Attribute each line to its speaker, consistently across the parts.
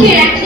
Speaker 1: Yeah.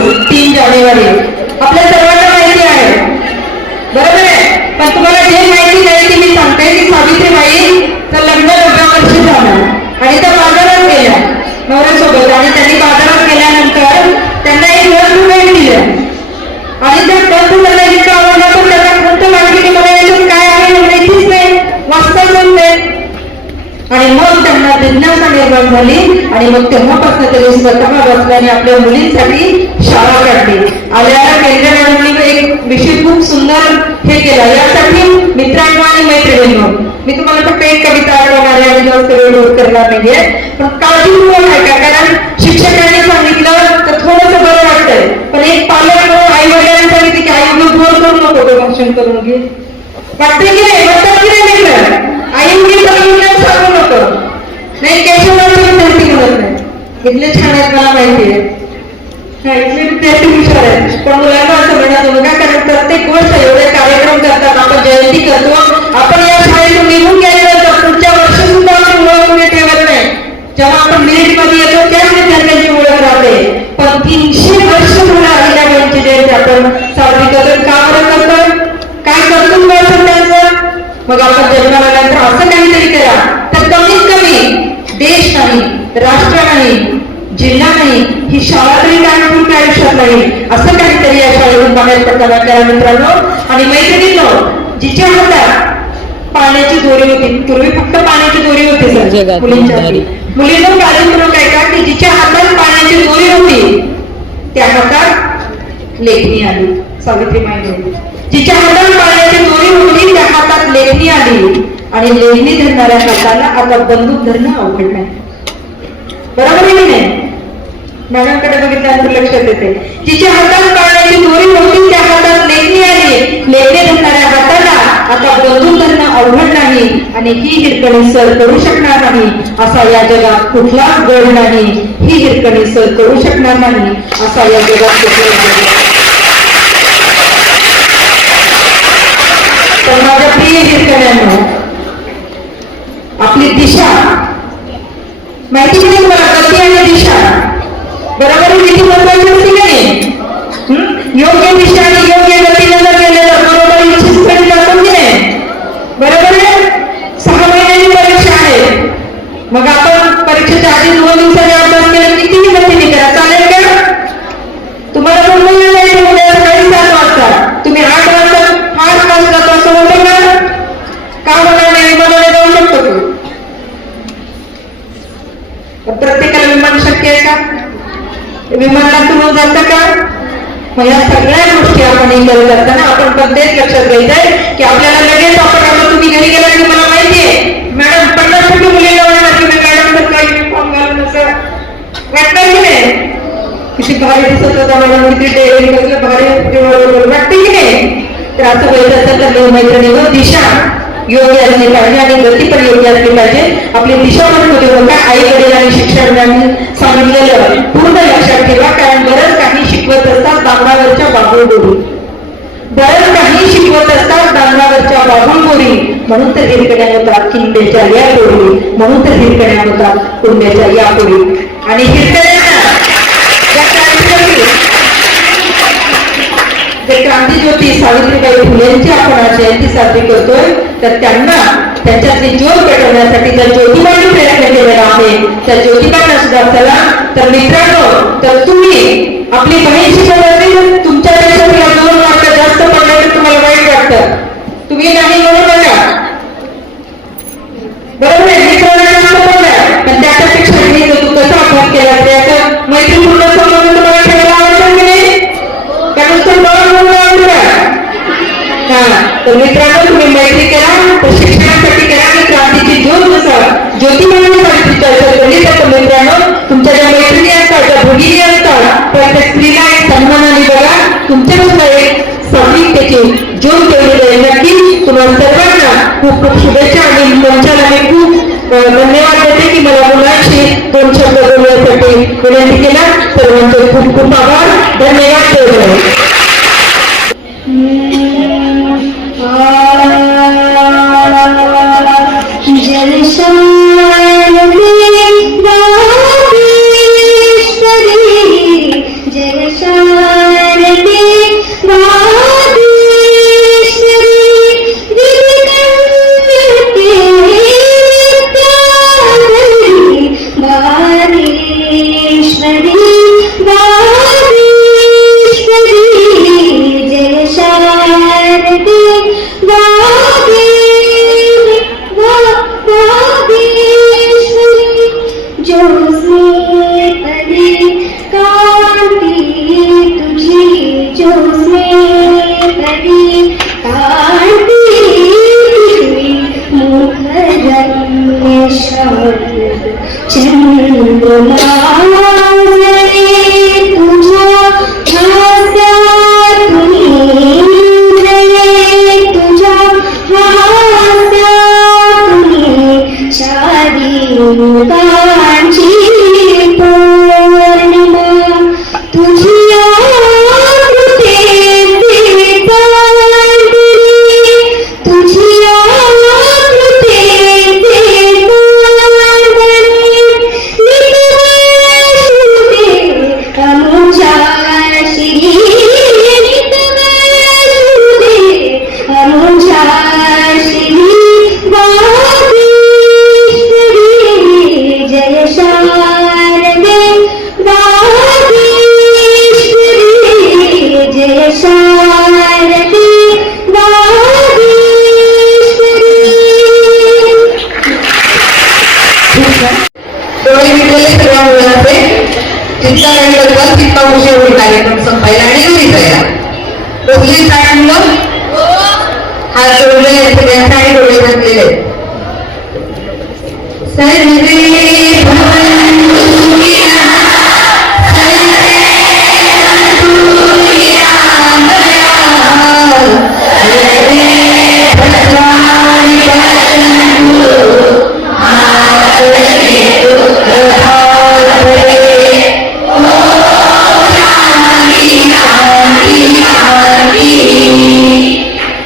Speaker 1: तीन जानेवारी. आपल्या सर्वांना माहिती आहे. बरोबर आहे? पण तुम्हाला जे माहिती नाही ती मी सांगते. की सावित्रीबाईचं लग्न नव्या वर्षी झालं. आणि त्या बाजारात गेल्या. नवऱ्यासोबत. आणि त्यांनी बाजारात गेल्यानंतर त्यांना एक लस भेट दिलं. आणि त्या लस त्यांना इतकं आवडलं पण त्याला कोणतं लागलं की मला याच्यात काय आहे माहितीच नाही. वाचताच नाही. आणि मग त्यांना जिज्ञासा निर्माण झाली. आणि मग तेव्हापासून त्यांनी स्वतः बसल्याने आपल्या मुलींसाठी शाळा काढली आल्या केंद्र मॅडमनी एक विशेष खूप सुंदर हे केलं. यासाठी
Speaker 2: मित्रांनो आणि मैत्रिणींनो मी तुम्हाला फक्त एक कविता आठवणार आहे आणि जास्त करणार नाहीये. पण काळजी काळजीपूर्वक ऐका कारण शिक्षकांनी सांगितलं तर थोडस बरं वाटतंय. पण एक पालक आई वडिलांनी सांगितले की आई बोर करू नको तो फंक्शन करून घे. वाटते की नाही जिल्हा नाही ही शाळा तरी काय तुमच्या आयुष्यात नाही? असं काहीतरी या शाळेतून बाहेर पडताना करा मित्रांनो. आणि मैत्रिणींनो जिच्या हातात पाण्याची दोरी होती. पूर्वी फक्त पाण्याची दोरी होती सर मुलींच्या. मुलींना काळजीपूर्वक ऐका की जिच्या हातात पाण्याची दोरी होती त्या हातात लेखणी आली. सावित्रीबाई जिच्या हातात पाण्याची दोरी होती त्या हातात लेखणी आली. आणि लेखणी धरणाऱ्या हाताला आता बंदूक धरणं अवघड नाही बरोबर आहे की नाही? मॅडमकडे बघितल्यानंतर लक्षात येते तिच्या हातात पाण्याची दोरी होती त्या हातात लेखणी आली. लेखणी धरणाऱ्या हाताला आता बंदूक धरणं अवघड नाही आणि ही हिरकणी सर करू शकणार नाही. असा या जगात कुठलाच गड नाही. ही हिरकणी सर करू शकणार नाही. असा या जगात कुठलाच गड तर माझ्या प्रिय हिरकण्यांना आपली दिशा माहिती की तुम्हाला गती आणि दिशा. बरोबर किती महत्वाची असते की नाही? योग्य दिशा आणि योग्य गतीने जर गेलं तर बरोबर इच्छित स्थळी जातो की नाही बरोबर आहे सहा महिन्यांची परीक्षा आहे मग आपण परीक्षेच्या आधी दोन दिवसांनी अभ्यास केला किती गतीने करा चालेल का तुम्हाला मुंबईला जायचं उद्या सकाळी सात वाजता तुम्ही आठ वाजता आठ वाजता जातो असं होतं का का होणार नाही विमानाने जाऊ शकतो तू पण प्रत्येकाला विमान शक्य आहे का? विमानात तुम्ही जातं का? मग या सगळ्या गोष्टी आपण हे करत असताना आपण प्रत्येक लक्षात घ्यायचंय की आपल्याला लगेच आपण आता तुम्ही घरी गेला की मला माहितीये मॅडम पन्नास टक्के मुलीला वाटणार मॅडम तर काही युनिफॉर्म घालून असं वाटणार की नाही? किती भारी दिसत होता मॅडम किती डेअरिंग कसलं भारी वाटते की नाही? तर असं व्हायचं असेल तर मैत्रिणी दिशा. योग्य असली पाहिजे आणि गती पण योग्य असली पाहिजे. आपली दिशा पण होते बघा आई वडील आणि शिक्षकांनी सांगितलेलं पूर्ण लक्षात ठेवा कारण बरंच काही शिकवत असतात बांगडावरच्या बाबुळगोरी बरंच काही शिकवत असतात बांगडावरच्या बाबुळगोरी म्हणून तर हिरकड्या होतात किंब्याच्या या पोरी म्हणून तर हिरकड्या होतात कुंब्याच्या या पोरी आणि हिरकड्यांना क्रांती क्रांतीज्योती सावित्रीबाई फुलेंची आपण आज जयंती साजरी करतोय तर त्यांना त्यांच्यातली ज्योत पेटवण्यासाठी जर ज्योतिबांनी प्रयत्न केलेला आहे त्या ज्योतिबांना सुद्धा चला. तर मित्रांनो तर तुम्ही आपली बहीण शिकवली ज्योतिबाने सावित्री चर्चा केली मित्रांनो तुमच्या ज्या मैत्रिणी असतात ज्या भगिनी असतात प्रत्येक स्त्रीला एक सन्मानाने बघा. तुमच्यानुसार एक सात्विकतेची ज्योत ठेवलेली आहे. नक्की तुम्हाला सर्वांना खूप खूप शुभेच्छा आणि मंचाला मी खूप धन्यवाद देते की मला मुलांशी दोन शब्द बोलण्यासाठी विनंती केला. सर्वांचे खूप खूप आभार. धन्यवाद.
Speaker 3: Bye. का विषय उलटा आहे पण संपायला आणि घरी जायला कुठली सायंग हा सोडलेला आहे डोळे घातलेले
Speaker 4: साहेब